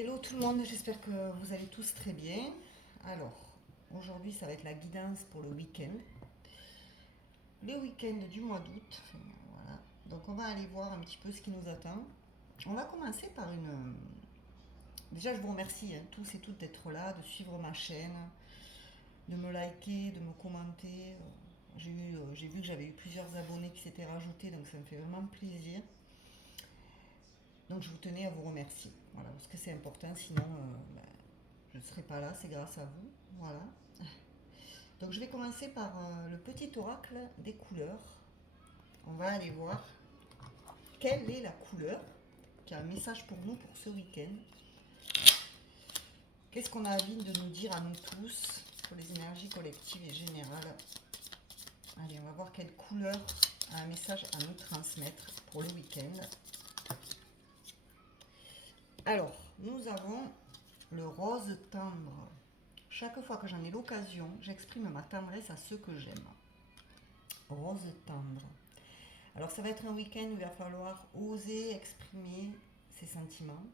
Hello tout le monde, j'espère que vous allez tous très bien. Alors, aujourd'hui ça va être la guidance pour le week-end. Le week-end du mois d'août. Voilà. Donc on va aller voir un petit peu ce qui nous attend. On va commencer par une... Déjà je vous remercie tous et toutes d'être là, de suivre ma chaîne, de me liker, de me commenter. J'ai vu que j'avais eu plusieurs abonnés qui s'étaient rajoutés, donc ça me fait vraiment plaisir. Donc je vous tenais à vous remercier. Voilà, parce que c'est important, sinon je ne serai pas là, c'est grâce à vous. Voilà. Donc je vais commencer par le petit oracle des couleurs. On va aller voir quelle est la couleur qui a un message pour nous pour ce week-end. Qu'est-ce qu'on a envie de nous dire à nous tous pour les énergies collectives et générales. Allez, on va voir quelle couleur a un message à nous transmettre pour le week-end. Alors, nous avons le rose tendre. Chaque fois que j'en ai l'occasion, j'exprime ma tendresse à ceux que j'aime. Rose tendre. Alors ça va être un week-end où il va falloir oser exprimer ses sentiments.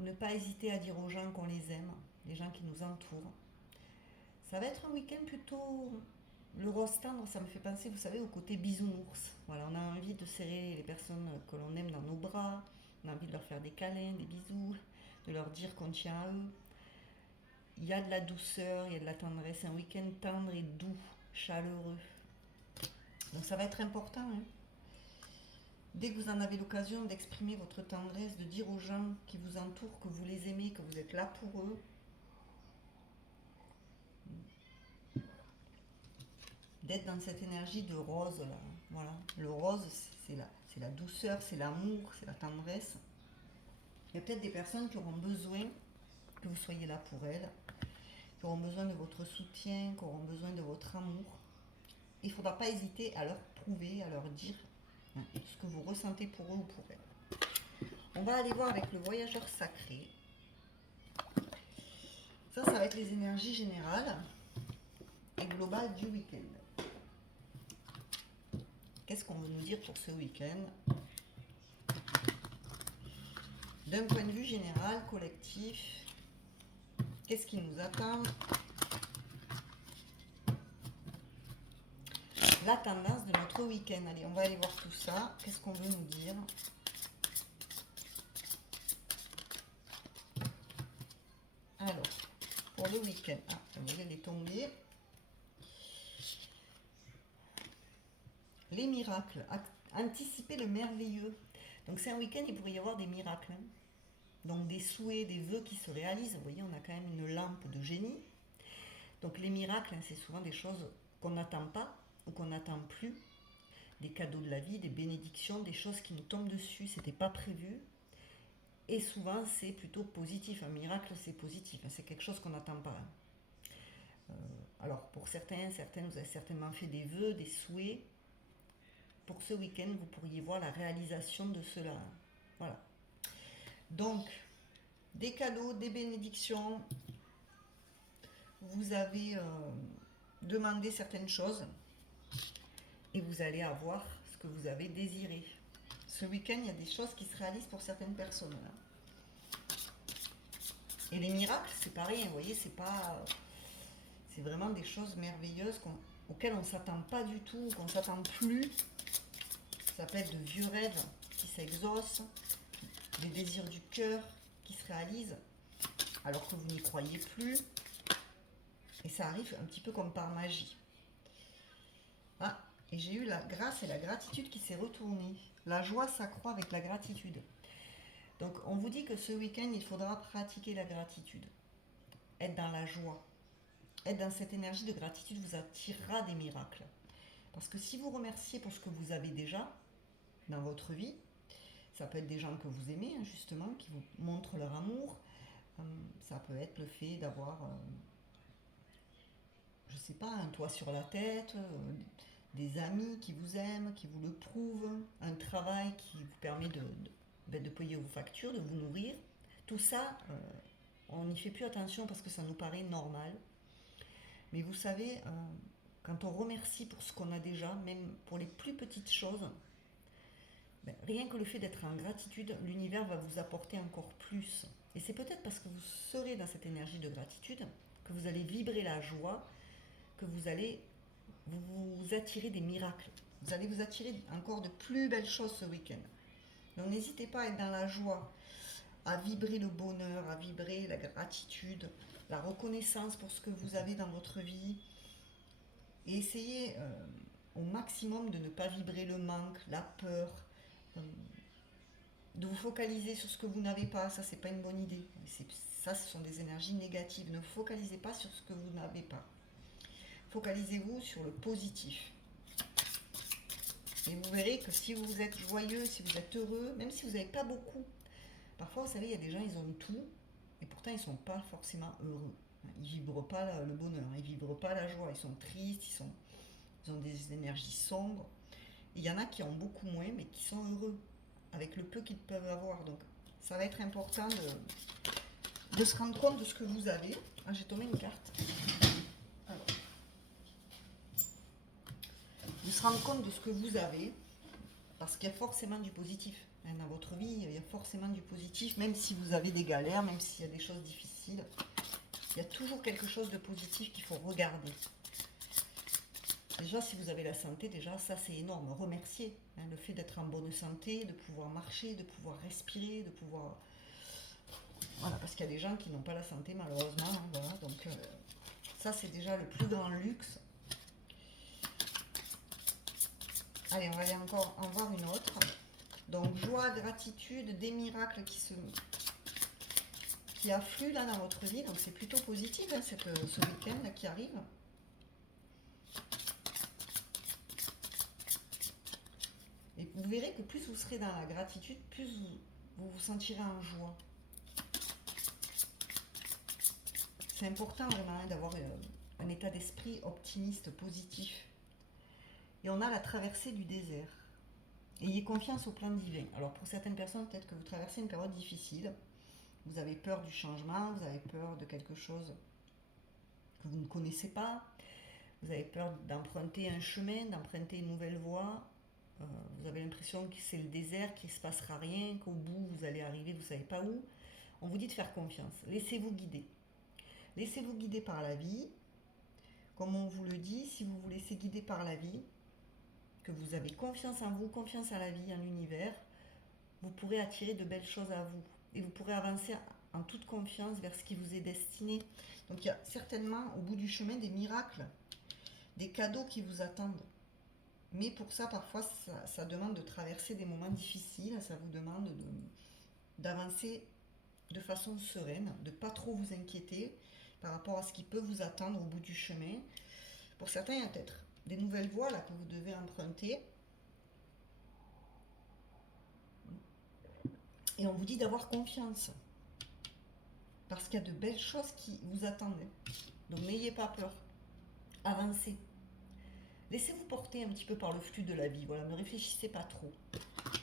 Ne pas hésiter à dire aux gens qu'on les aime, les gens qui nous entourent. Ça va être un week-end plutôt... Le rose tendre, ça me fait penser, vous savez, au côté bisounours. Voilà, on a envie de serrer les personnes que l'on aime dans nos bras. On a envie de leur faire des câlins, des bisous, de leur dire qu'on tient à eux. Il y a de la douceur, il y a de la tendresse. Un week-end tendre et doux, chaleureux. Donc ça va être important. Dès que vous en avez l'occasion d'exprimer votre tendresse, de dire aux gens qui vous entourent que vous les aimez, que vous êtes là pour eux, d'être dans cette énergie de rose là. Voilà. Le rose, c'est la douceur, c'est l'amour, c'est la tendresse. Il y a peut-être des personnes qui auront besoin que vous soyez là pour elles, qui auront besoin de votre soutien, qui auront besoin de votre amour. Il ne faudra pas hésiter à leur prouver, à leur dire ce que vous ressentez pour eux ou pour elles. On va aller voir avec le voyageur sacré. Ça va être les énergies générales et globales du week-end. Qu'est-ce qu'on veut nous dire pour ce week-end? D'un point de vue général, collectif, qu'est-ce qui nous attend? La tendance de notre week-end. Allez, on va aller voir tout ça. Qu'est-ce qu'on veut nous dire? Alors, pour le week-end. Ah, vous voyez, elle est tombée. Les miracles. Anticiper le merveilleux. Donc c'est un week-end, il pourrait y avoir des miracles. Donc des souhaits, des vœux qui se réalisent. Vous voyez, on a quand même une lampe de génie. Donc les miracles, c'est souvent des choses qu'on n'attend pas ou qu'on n'attend plus. Des cadeaux de la vie, des bénédictions, des choses qui nous tombent dessus, c'était pas prévu. Et souvent, c'est plutôt positif. Un miracle, c'est positif. C'est quelque chose qu'on n'attend pas. Alors, pour certaines, vous avez certainement fait des vœux, des souhaits. Pour ce week-end, vous pourriez voir la réalisation de cela. Voilà. Donc, des cadeaux, des bénédictions. Vous avez demandé certaines choses et vous allez avoir ce que vous avez désiré. Ce week-end, il y a des choses qui se réalisent pour certaines personnes. Et les miracles, c'est pareil, vous voyez, c'est vraiment des choses merveilleuses auxquelles on ne s'attend pas du tout, qu'on ne s'attend plus. Ça peut être de vieux rêves qui s'exaucent, des désirs du cœur qui se réalisent, alors que vous n'y croyez plus. Et ça arrive un petit peu comme par magie. Ah, et j'ai eu la grâce et la gratitude qui s'est retournée. La joie s'accroît avec la gratitude. Donc on vous dit que ce week-end, il faudra pratiquer la gratitude. Être dans la joie. Être dans cette énergie de gratitude vous attirera des miracles. Parce que si vous remerciez pour ce que vous avez déjà dans votre vie, ça peut être des gens que vous aimez, justement, qui vous montrent leur amour. Ça peut être le fait d'avoir, je sais pas, un toit sur la tête, des amis qui vous aiment, qui vous le prouvent, un travail qui vous permet de payer vos factures, de vous nourrir. Tout ça, on n'y fait plus attention parce que ça nous paraît normal. Mais vous savez, quand on remercie pour ce qu'on a déjà, même pour les plus petites choses, Ben, rien que le fait d'être en gratitude, l'univers va vous apporter encore plus. Et c'est peut-être parce que vous serez dans cette énergie de gratitude que vous allez vibrer la joie, que vous allez vous attirer des miracles. Vous allez vous attirer encore de plus belles choses ce week-end. Donc n'hésitez pas à être dans la joie, à vibrer le bonheur, à vibrer la gratitude, la reconnaissance pour ce que vous avez dans votre vie. Et essayez au maximum de ne pas vibrer le manque, la peur, de vous focaliser sur ce que vous n'avez pas. Ça, c'est pas une bonne idée. Ça, ce sont des énergies négatives. Ne focalisez pas sur ce que vous n'avez pas. Focalisez-vous sur le positif. Et vous verrez que si vous êtes joyeux, si vous êtes heureux, même si vous n'avez pas beaucoup, parfois, vous savez, il y a des gens, ils ont tout, et pourtant, ils ne sont pas forcément heureux. Ils ne vibrent pas le bonheur, ils ne vibrent pas la joie, ils sont tristes, ils ont des énergies sombres. Il y en a qui ont beaucoup moins, mais qui sont heureux, avec le peu qu'ils peuvent avoir. Donc, ça va être important de se rendre compte de ce que vous avez. Ah, j'ai tombé une carte. Alors, de se rendre compte de ce que vous avez, parce qu'il y a forcément du positif. Dans votre vie, il y a forcément du positif, même si vous avez des galères, même s'il y a des choses difficiles. Il y a toujours quelque chose de positif qu'il faut regarder. Déjà, si vous avez la santé, déjà, ça c'est énorme. Remerciez le fait d'être en bonne santé, de pouvoir marcher, de pouvoir respirer, de pouvoir... Voilà, parce qu'il y a des gens qui n'ont pas la santé, malheureusement. Voilà, donc, ça, c'est déjà le plus grand luxe. Allez, on va aller encore en voir une autre. Donc, joie, gratitude, des miracles qui affluent là dans votre vie. Donc, c'est plutôt positif, hein, ce week-end là, qui arrive. Et vous verrez que plus vous serez dans la gratitude, plus vous vous sentirez en joie. C'est important vraiment d'avoir un état d'esprit optimiste, positif. Et on a la traversée du désert. Ayez confiance au plan divin. Alors pour certaines personnes, peut-être que vous traversez une période difficile. Vous avez peur du changement, vous avez peur de quelque chose que vous ne connaissez pas. Vous avez peur d'emprunter un chemin, d'emprunter une nouvelle voie. Vous avez l'impression que c'est le désert, qu'il ne se passera rien, qu'au bout vous allez arriver, vous ne savez pas où. On vous dit de faire confiance. Laissez-vous guider. Laissez-vous guider par la vie. Comme on vous le dit, si vous vous laissez guider par la vie, que vous avez confiance en vous, confiance à la vie, en l'univers, vous pourrez attirer de belles choses à vous. Et vous pourrez avancer en toute confiance vers ce qui vous est destiné. Donc il y a certainement au bout du chemin des miracles, des cadeaux qui vous attendent. Mais pour ça, parfois, ça demande de traverser des moments difficiles, ça vous demande d'avancer de façon sereine, de ne pas trop vous inquiéter par rapport à ce qui peut vous attendre au bout du chemin. Pour certains, il y a peut-être des nouvelles voies là, que vous devez emprunter. Et on vous dit d'avoir confiance. Parce qu'il y a de belles choses qui vous attendent. Donc n'ayez pas peur. Avancez. Laissez-vous porter un petit peu par le flux de la vie. Voilà, ne réfléchissez pas trop.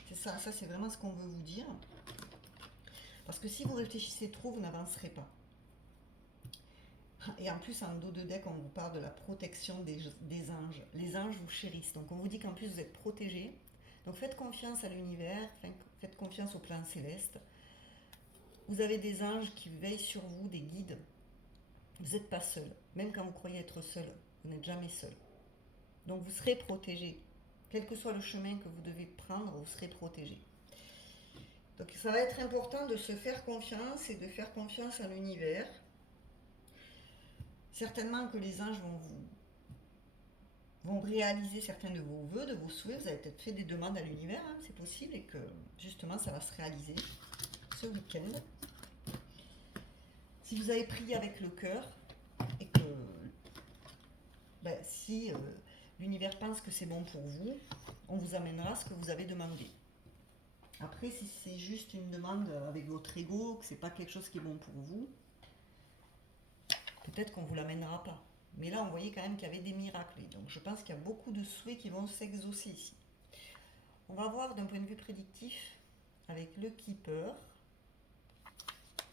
C'est ça c'est vraiment ce qu'on veut vous dire. Parce que si vous réfléchissez trop, vous n'avancerez pas. Et en plus, en dos de deck, on vous parle de la protection des anges. Les anges vous chérissent. Donc on vous dit qu'en plus, vous êtes protégés. Donc faites confiance à l'univers, faites confiance au plan céleste. Vous avez des anges qui veillent sur vous, des guides. Vous n'êtes pas seul. Même quand vous croyez être seul, vous n'êtes jamais seul. Donc vous serez protégé. Quel que soit le chemin que vous devez prendre, vous serez protégé. Donc ça va être important de se faire confiance et de faire confiance à l'univers. Certainement que les anges vont réaliser certains de vos vœux, de vos souhaits. Vous avez peut-être fait des demandes à l'univers, hein, c'est possible, et que justement ça va se réaliser ce week-end. Si vous avez prié avec le cœur, et que si l'univers pense que c'est bon pour vous, on vous amènera ce que vous avez demandé. Après, si c'est juste une demande avec votre ego, que c'est pas quelque chose qui est bon pour vous, peut-être qu'on ne vous l'amènera pas. Mais là, on voyait quand même qu'il y avait des miracles. Et donc, je pense qu'il y a beaucoup de souhaits qui vont s'exaucer ici. On va voir d'un point de vue prédictif avec le Keeper.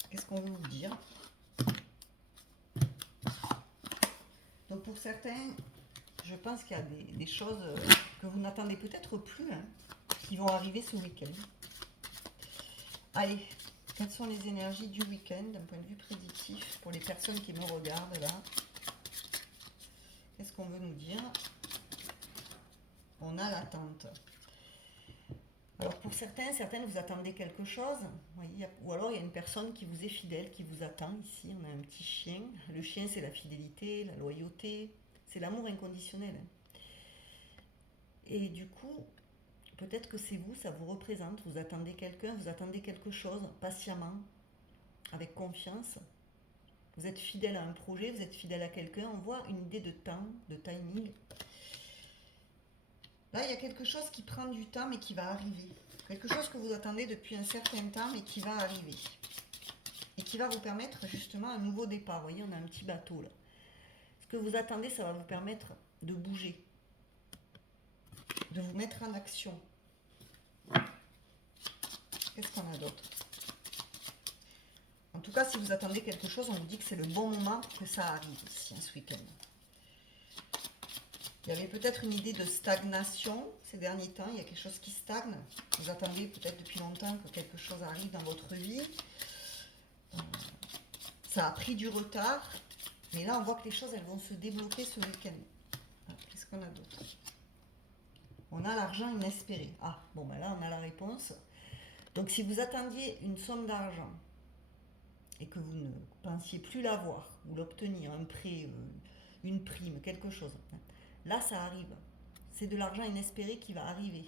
Qu'est-ce qu'on veut vous dire? Donc, pour certains, je pense qu'il y a des choses que vous n'attendez peut-être plus. Hein. qui vont arriver ce week-end. Allez, quelles sont les énergies du week-end d'un point de vue prédictif pour les personnes qui me regardent là? Qu'est-ce qu'on veut nous dire? On a l'attente. Alors pour certaines, vous attendez quelque chose, ou alors il y a une personne qui vous est fidèle, qui vous attend ici. On a un petit chien. Le chien, c'est la fidélité, la loyauté, c'est l'amour inconditionnel. Et du coup, peut-être que c'est vous, ça vous représente. Vous attendez quelqu'un, vous attendez quelque chose patiemment, avec confiance. Vous êtes fidèle à un projet, vous êtes fidèle à quelqu'un. On voit une idée de temps, de timing. Là, il y a quelque chose qui prend du temps mais qui va arriver. Quelque chose que vous attendez depuis un certain temps mais qui va arriver. Et qui va vous permettre justement un nouveau départ. Vous voyez, on a un petit bateau là. Ce que vous attendez, ça va vous permettre de bouger. De vous mettre en action. Qu'est-ce qu'on a d'autre? En tout cas, si vous attendez quelque chose, on vous dit que c'est le bon moment pour que ça arrive ici, ce week-end. Il y avait peut-être une idée de stagnation ces derniers temps. Il y a quelque chose qui stagne. Vous attendez peut-être depuis longtemps que quelque chose arrive dans votre vie. Ça a pris du retard. Mais là, on voit que les choses, elles vont se débloquer ce week-end. Qu'est-ce qu'on a d'autre? On a l'argent inespéré. Ah, bon, ben là, on a la réponse. Donc, si vous attendiez une somme d'argent et que vous ne pensiez plus l'avoir ou l'obtenir, un prêt, une prime, quelque chose... Là, ça arrive. C'est de l'argent inespéré qui va arriver.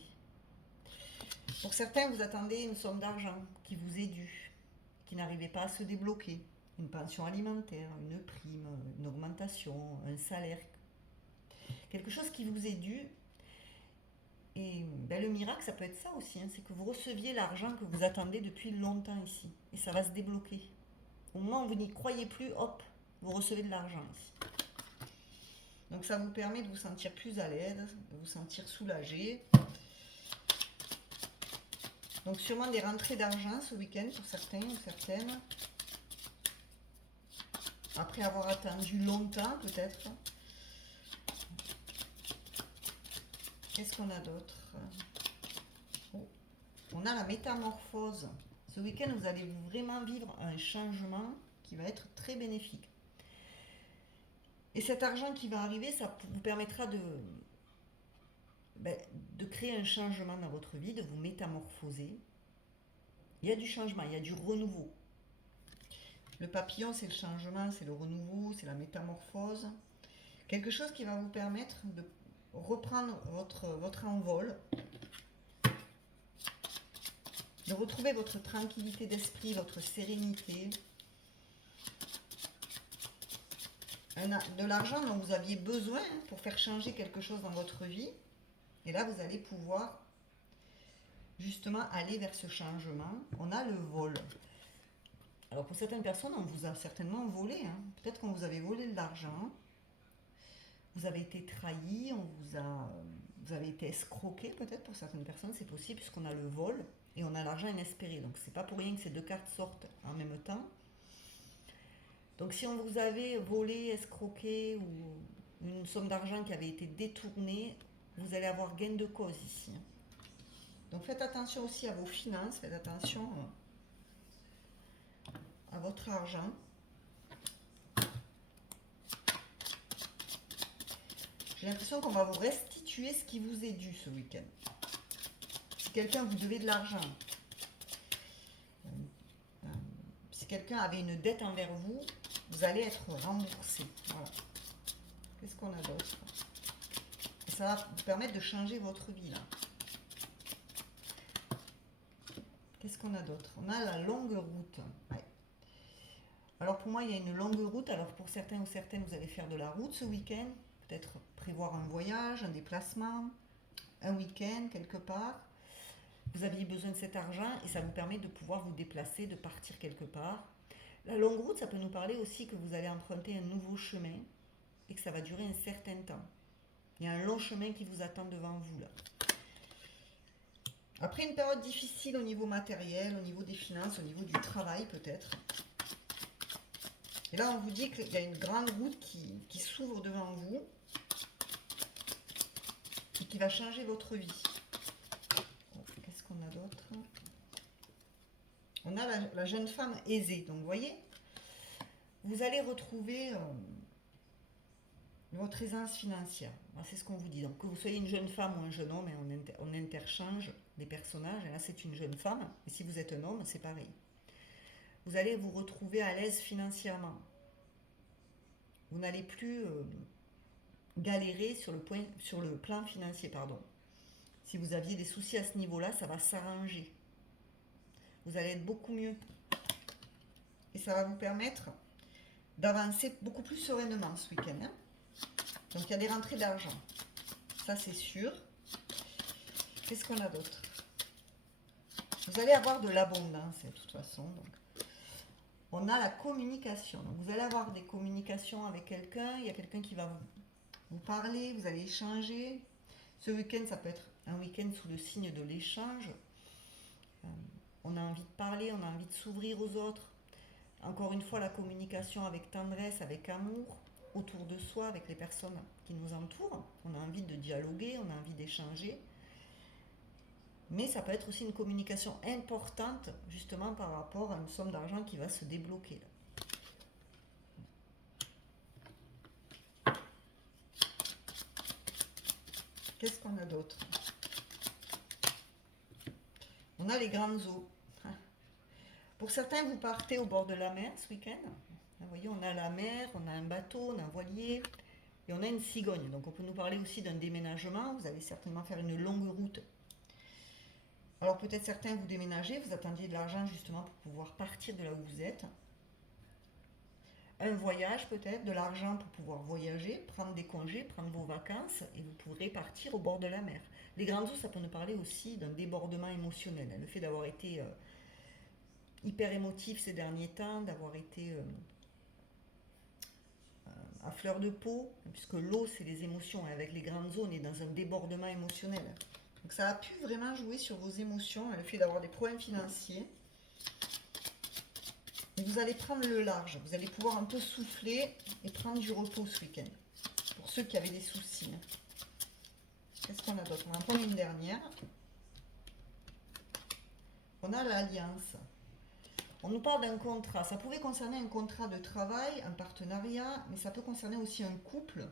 Pour certains, vous attendez une somme d'argent qui vous est due, qui n'arrivait pas à se débloquer. Une pension alimentaire, une prime, une augmentation, un salaire. Quelque chose qui vous est dû. Et le miracle, ça peut être ça aussi. C'est que vous receviez l'argent que vous attendez depuis longtemps ici. Et ça va se débloquer. Au moment où vous n'y croyez plus, hop, vous recevez de l'argent ici. Donc ça vous permet de vous sentir plus à l'aise, de vous sentir soulagé. Donc sûrement des rentrées d'argent ce week-end pour certains ou certaines. Après avoir attendu longtemps peut-être. Qu'est-ce qu'on a d'autre? On a la métamorphose. Ce week-end, vous allez vraiment vivre un changement qui va être très bénéfique. Et cet argent qui va arriver, ça vous permettra de créer un changement dans votre vie, de vous métamorphoser. Il y a du changement, il y a du renouveau. Le papillon, c'est le changement, c'est le renouveau, c'est la métamorphose. Quelque chose qui va vous permettre de reprendre votre envol, de retrouver votre tranquillité d'esprit, votre sérénité. De l'argent dont vous aviez besoin pour faire changer quelque chose dans votre vie. Et là, vous allez pouvoir justement aller vers ce changement. On a le vol. Alors pour certaines personnes, on vous a certainement volé. Peut-être qu'on vous avait volé de l'argent. Vous avez été trahi, vous avez été escroqué peut-être pour certaines personnes. C'est possible puisqu'on a le vol et on a l'argent inespéré. Donc c'est pas pour rien que ces deux cartes sortent en même temps. Donc si on vous avait volé, escroqué ou une somme d'argent qui avait été détournée, vous allez avoir gain de cause ici. Donc faites attention aussi à vos finances, faites attention à votre argent. J'ai l'impression qu'on va vous restituer ce qui vous est dû ce week-end. Si quelqu'un vous devait de l'argent, si quelqu'un avait une dette envers vous, vous allez être remboursé. Voilà. Qu'est-ce qu'on a d'autre? Et ça va vous permettre de changer votre vie là. Qu'est-ce qu'on a d'autre? On a la longue route. Ouais. Alors pour moi, il y a une longue route. Alors pour certains ou certaines, vous allez faire de la route ce week-end. Peut-être prévoir un voyage, un déplacement, un week-end quelque part. Vous aviez besoin de cet argent et ça vous permet de pouvoir vous déplacer, de partir quelque part. La longue route, ça peut nous parler aussi que vous allez emprunter un nouveau chemin et que ça va durer un certain temps. Il y a un long chemin qui vous attend devant vous là. Après une période difficile au niveau matériel, au niveau des finances, au niveau du travail peut-être. Et là, on vous dit qu'il y a une grande route qui s'ouvre devant vous et qui va changer votre vie. On a la jeune femme aisée. Donc, vous voyez, vous allez retrouver votre aisance financière. C'est ce qu'on vous dit. Donc, que vous soyez une jeune femme ou un jeune homme, on interchange les personnages. Et là, c'est une jeune femme. Et si vous êtes un homme, c'est pareil. Vous allez vous retrouver à l'aise financièrement. Vous n'allez plus galérer sur le plan financier, pardon. Si vous aviez des soucis à ce niveau-là, ça va s'arranger. Vous allez être beaucoup mieux. Et ça va vous permettre d'avancer beaucoup plus sereinement ce week-end. Hein. Donc il y a des rentrées d'argent. Ça c'est sûr. Qu'est-ce qu'on a d'autre? Vous allez avoir de l'abondance de toute façon. Donc, on a la communication. Donc vous allez avoir des communications avec quelqu'un. Il y a quelqu'un qui va vous parler. Vous allez échanger. Ce week-end, ça peut être un week-end sous le signe de l'échange. On a envie de parler, on a envie de s'ouvrir aux autres. Encore une fois, la communication avec tendresse, avec amour, autour de soi, avec les personnes qui nous entourent. On a envie de dialoguer, on a envie d'échanger. Mais ça peut être aussi une communication importante, justement par rapport à une somme d'argent qui va se débloquer. Qu'est-ce qu'on a d'autre? On a les grandes eaux. Pour certains, vous partez au bord de la mer ce week-end. Vous voyez, on a la mer, on a un bateau, on a un voilier et on a une cigogne. Donc on peut nous parler aussi d'un déménagement. Vous allez certainement faire une longue route. Alors peut-être certains vous déménagez, vous attendiez de l'argent justement pour pouvoir partir de là où vous êtes. Un voyage peut-être, de l'argent pour pouvoir voyager, prendre des congés, prendre vos vacances et vous pourrez partir au bord de la mer. Les grandes eaux, ça peut nous parler aussi d'un débordement émotionnel. Le fait d'avoir été hyper émotif ces derniers temps, d'avoir été à fleur de peau, puisque l'eau c'est les émotions, et avec les grandes eaux on est dans un débordement émotionnel. Donc ça a pu vraiment jouer sur vos émotions, le fait d'avoir des problèmes financiers. Et vous allez prendre le large, vous allez pouvoir un peu souffler et prendre du repos ce week-end. Pour ceux qui avaient des soucis. Qu'est-ce qu'on a d'autre? On va en prendre une dernière. On a l'alliance. On nous parle d'un contrat. Ça pourrait concerner un contrat de travail, un partenariat, mais ça peut concerner aussi un couple.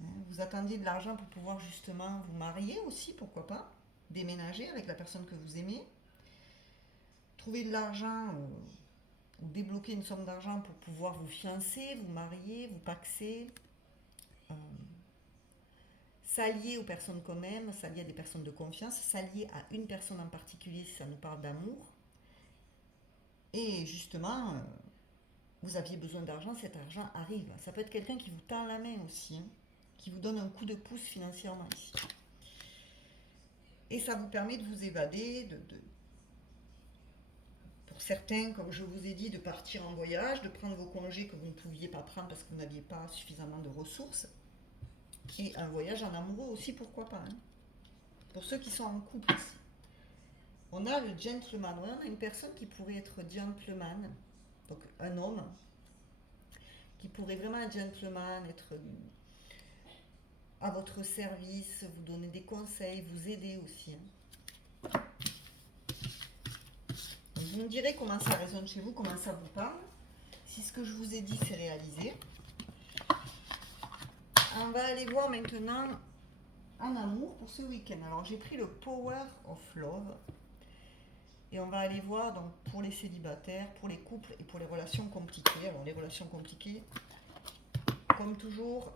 Vous attendiez de l'argent pour pouvoir justement vous marier aussi, pourquoi pas. Déménager avec la personne que vous aimez. Trouver de l'argent ou débloquer une somme d'argent pour pouvoir vous fiancer, vous marier, vous paxer. S'allier aux personnes qu'on aime, s'allier à des personnes de confiance, s'allier à une personne en particulier si ça nous parle d'amour. Et justement, vous aviez besoin d'argent, cet argent arrive. Ça peut être quelqu'un qui vous tend la main aussi, hein, qui vous donne un coup de pouce financièrement ici. Et ça vous permet de vous évader, pour certains, comme je vous ai dit, de partir en voyage, de prendre vos congés que vous ne pouviez pas prendre parce que vous n'aviez pas suffisamment de ressources. Et un voyage en amoureux aussi, pourquoi pas. Hein. Pour ceux qui sont en couple ici. On a le gentleman. On a une personne qui pourrait être gentleman, donc un homme, qui pourrait vraiment être gentleman, être à votre service, vous donner des conseils, vous aider aussi. Hein. Vous me direz comment ça résonne chez vous, comment ça vous parle. Si ce que je vous ai dit, c'est réalisé. On va aller voir maintenant en amour pour ce week-end. Alors j'ai pris le Power of Love. Et on va aller voir donc pour les célibataires, pour les couples et pour les relations compliquées. Alors les relations compliquées, comme toujours,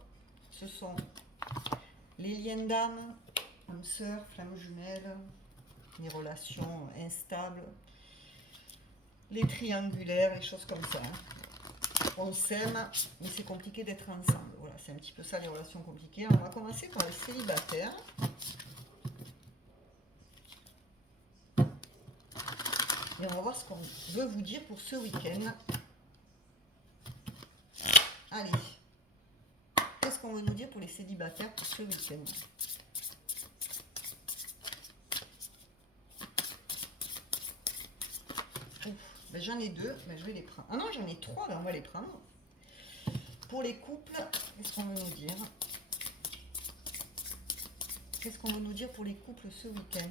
ce sont les liens d'âme, âme sœur, flamme jumelle, les relations instables, les triangulaires, les choses comme ça. On s'aime, mais c'est compliqué d'être ensemble. Voilà, c'est un petit peu ça les relations compliquées. Alors, on va commencer par les célibataires. Et on va voir ce qu'on veut vous dire pour ce week-end. Allez. Qu'est-ce qu'on veut nous dire pour les célibataires pour ce week-end? Ben, j'en ai deux, mais je vais les prendre. Ah non, j'en ai trois, ben on va les prendre. Pour les couples, qu'est-ce qu'on veut nous dire? Qu'est-ce qu'on veut nous dire pour les couples ce week-end?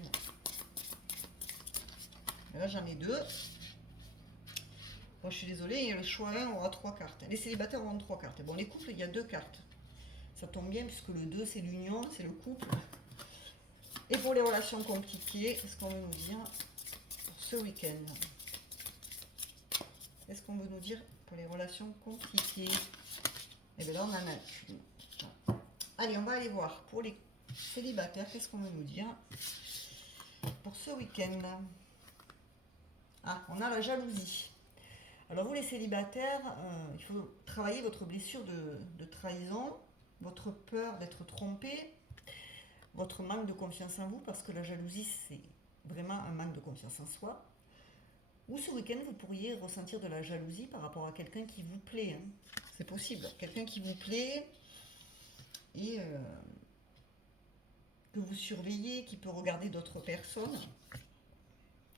Et là, j'en ai 2. Bon, je suis désolée, le choix 1 aura 3 cartes. Les célibataires auront 3 cartes. Bon, les couples, il y a 2 cartes. Ça tombe bien puisque le 2, c'est l'union, c'est le couple. Et pour les relations compliquées, qu'est-ce qu'on veut nous dire pour ce week-end? Qu'est-ce qu'on veut nous dire pour les relations compliquées? Et bien là, on en a une. Allez, on va aller voir pour les célibataires, qu'est-ce qu'on veut nous dire pour ce week-end? Ah, on a la jalousie. Alors vous les célibataires, il faut travailler votre blessure de trahison, votre peur d'être trompé, votre manque de confiance en vous, parce que la jalousie c'est vraiment un manque de confiance en soi. Ou ce week-end vous pourriez ressentir de la jalousie par rapport à quelqu'un qui vous plaît. Hein. C'est possible, quelqu'un qui vous plaît et que vous surveillez, qui peut regarder d'autres personnes.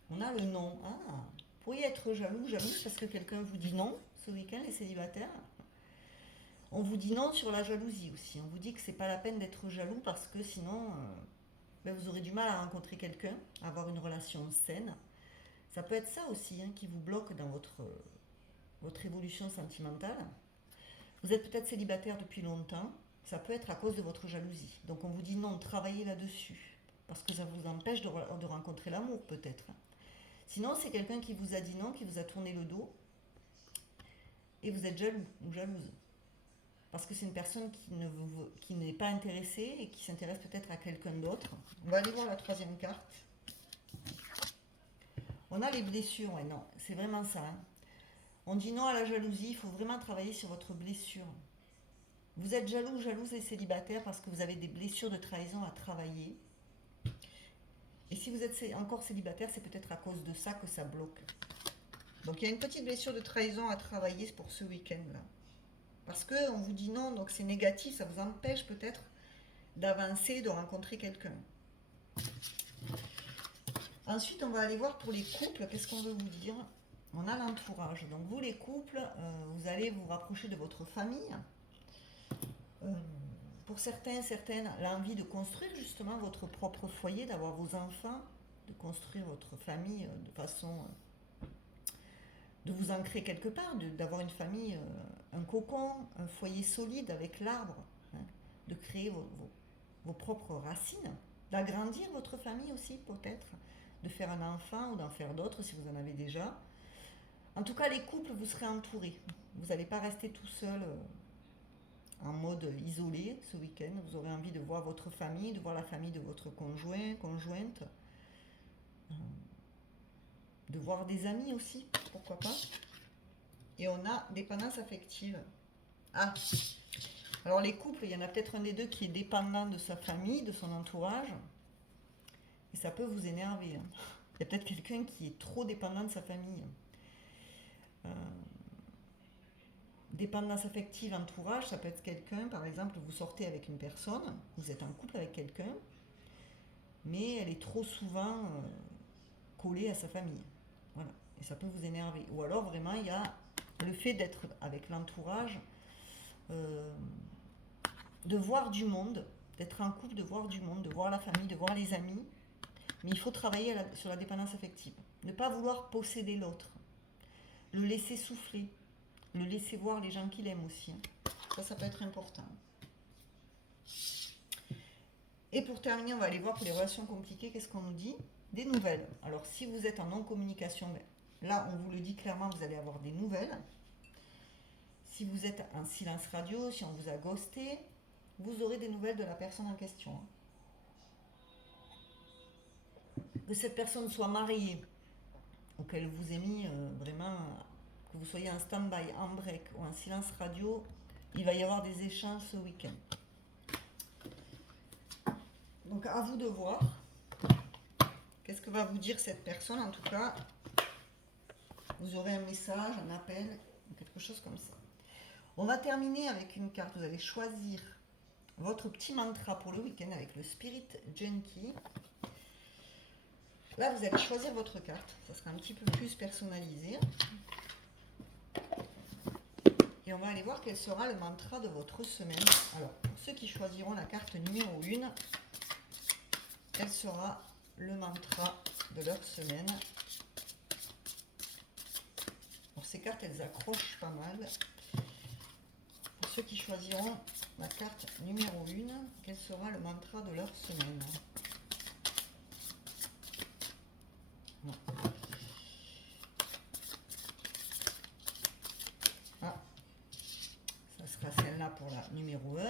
On a le non. Ah, vous pourriez être jalouse parce que quelqu'un vous dit non ce week-end, les célibataires. On vous dit non sur la jalousie aussi. On vous dit que c'est pas la peine d'être jaloux parce que sinon, vous aurez du mal à rencontrer quelqu'un, à avoir une relation saine. Ça peut être ça aussi qui vous bloque dans votre évolution sentimentale. Vous êtes peut-être célibataire depuis longtemps. Ça peut être à cause de votre jalousie. Donc on vous dit non, travaillez là-dessus. Parce que ça vous empêche de rencontrer l'amour peut-être. Sinon, c'est quelqu'un qui vous a dit non, qui vous a tourné le dos. Et vous êtes jaloux ou jalouse. Parce que c'est une personne qui n'est pas intéressée et qui s'intéresse peut-être à quelqu'un d'autre. On va aller voir la 3e carte. On a les blessures, ouais, non, c'est vraiment ça. Hein. On dit non à la jalousie, il faut vraiment travailler sur votre blessure. Vous êtes jaloux, jalouse et célibataire parce que vous avez des blessures de trahison à travailler. Et si vous êtes encore célibataire, c'est peut-être à cause de ça que ça bloque. Donc il y a une petite blessure de trahison à travailler pour ce week-end-là. Parce qu'on vous dit non, donc c'est négatif, ça vous empêche peut-être d'avancer, de rencontrer quelqu'un. Ensuite, on va aller voir pour les couples, qu'est-ce qu'on veut vous dire? On a l'entourage. Donc vous les couples, vous allez vous rapprocher de votre famille. Pour certains, certaines, l'envie de construire justement votre propre foyer, d'avoir vos enfants, de construire votre famille de façon... de vous ancrer quelque part, d'avoir une famille, un cocon, un foyer solide avec l'arbre, de créer vos propres racines, d'agrandir votre famille aussi peut-être, de faire un enfant ou d'en faire d'autres si vous en avez déjà. En tout cas, les couples, vous serez entourés. Vous n'allez pas rester tout seul en mode isolé ce week-end. Vous aurez envie de voir votre famille, de voir la famille de votre conjoint, conjointe, de voir des amis aussi, pourquoi pas. Et on a dépendance affective. Ah, alors les couples, il y en a peut-être un des deux qui est dépendant de sa famille, de son entourage. Et ça peut vous énerver. Hein. Il y a peut-être quelqu'un qui est trop dépendant de sa famille. Dépendance affective, entourage, ça peut être quelqu'un, par exemple, vous sortez avec une personne, vous êtes en couple avec quelqu'un, mais elle est trop souvent collée à sa famille. Voilà. Et ça peut vous énerver. Ou alors, vraiment, il y a le fait d'être avec l'entourage, de voir du monde, d'être en couple, de voir du monde, de voir la famille, de voir les amis. Mais il faut travailler sur la dépendance affective. Ne pas vouloir posséder l'autre. Le laisser souffler. Le laisser voir les gens qu'il aime aussi. Ça peut être important. Et pour terminer, on va aller voir pour les relations compliquées, qu'est-ce qu'on nous dit? Des nouvelles. Alors, si vous êtes en non-communication, là, on vous le dit clairement, vous allez avoir des nouvelles. Si vous êtes en silence radio, si on vous a ghosté, vous aurez des nouvelles de la personne en question. Que cette personne soit mariée, ou qu'elle vous ait mis vraiment... que vous soyez en stand-by, en break ou en silence radio, il va y avoir des échanges ce week-end. Donc à vous de voir. Qu'est-ce que va vous dire cette personne? En tout cas, vous aurez un message, un appel, quelque chose comme ça. On va terminer avec une carte. Vous allez choisir votre petit mantra pour le week-end avec le Spirit Junkie. Là, vous allez choisir votre carte. Ça sera un petit peu plus personnalisé. Et on va aller voir quel sera le mantra de votre semaine. Alors, pour ceux qui choisiront la carte numéro 1, quel sera le mantra de leur semaine? cartes, elles accrochent pas mal. Pour ceux qui choisiront la carte numéro 1, quel sera le mantra de leur semaine? Ah, ça sera celle-là pour la numéro 1.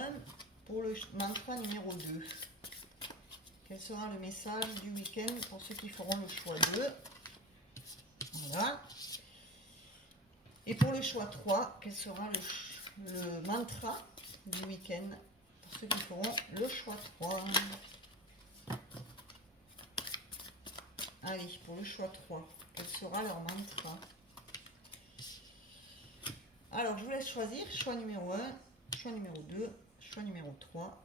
Pour le mantra numéro 2, quel sera le message du week-end pour ceux qui feront le choix 2? Voilà. Et pour le choix 3, quel sera le mantra du week-end pour ceux qui feront le choix 3? Allez, pour le choix 3, quel sera leur mantra? Alors, je vous laisse choisir. Choix numéro 1, choix numéro 2, choix numéro 3.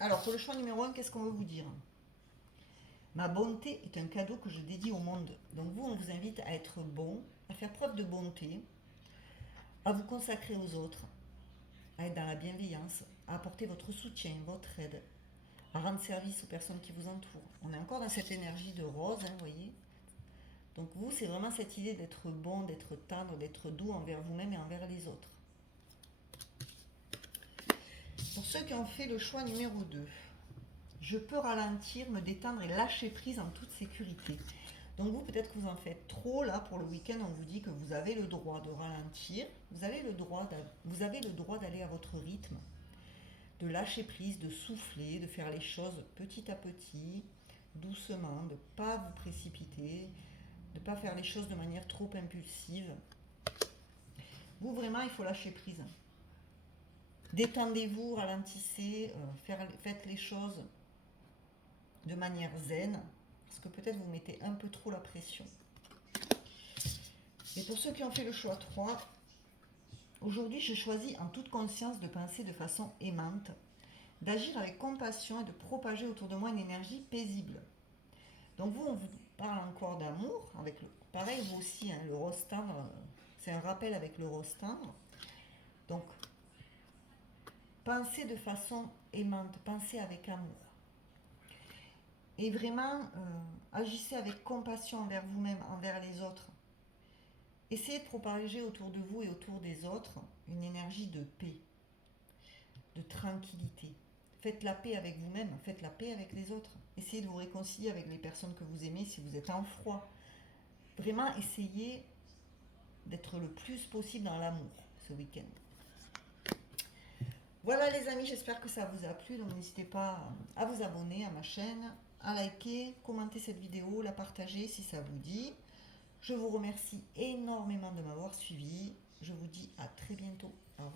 Alors, pour le choix numéro 1, qu'est-ce qu'on veut vous dire? Ma bonté est un cadeau que je dédie au monde. Donc vous, on vous invite à être bon, à faire preuve de bonté, à vous consacrer aux autres, à être dans la bienveillance, à apporter votre soutien, votre aide, à rendre service aux personnes qui vous entourent. On est encore dans cette énergie de rose, vous voyez. Donc vous, c'est vraiment cette idée d'être bon, d'être tendre, d'être doux envers vous-même et envers les autres. Pour ceux qui ont fait le choix numéro 2, je peux ralentir, me détendre et lâcher prise en toute sécurité. Donc vous, peut-être que vous en faites trop. Là, pour le week-end, on vous dit que vous avez le droit de ralentir. Vous avez le droit d'aller à votre rythme, de lâcher prise, de souffler, de faire les choses petit à petit, doucement, de ne pas vous précipiter, de ne pas faire les choses de manière trop impulsive. Vous, vraiment, il faut lâcher prise. Détendez-vous, ralentissez, faites les choses de manière zen, parce que peut-être vous mettez un peu trop la pression. Et pour ceux qui ont fait le choix 3, aujourd'hui je choisis en toute conscience de penser de façon aimante, d'agir avec compassion et de propager autour de moi une énergie paisible. Donc vous, on vous parle encore d'amour, avec pareil vous aussi, hein, le rose tendre, c'est un rappel avec le rose tendre. Donc, pensez de façon aimante, pensez avec amour. Et vraiment, agissez avec compassion envers vous-même, envers les autres. Essayez de propager autour de vous et autour des autres une énergie de paix, de tranquillité. Faites la paix avec vous-même, faites la paix avec les autres. Essayez de vous réconcilier avec les personnes que vous aimez si vous êtes en froid. Vraiment, essayez d'être le plus possible dans l'amour ce week-end. Voilà les amis, j'espère que ça vous a plu. Donc n'hésitez pas à vous abonner à ma chaîne, à liker, commenter cette vidéo, la partager si ça vous dit. Je vous remercie énormément de m'avoir suivi. Je vous dis à très bientôt. Au revoir.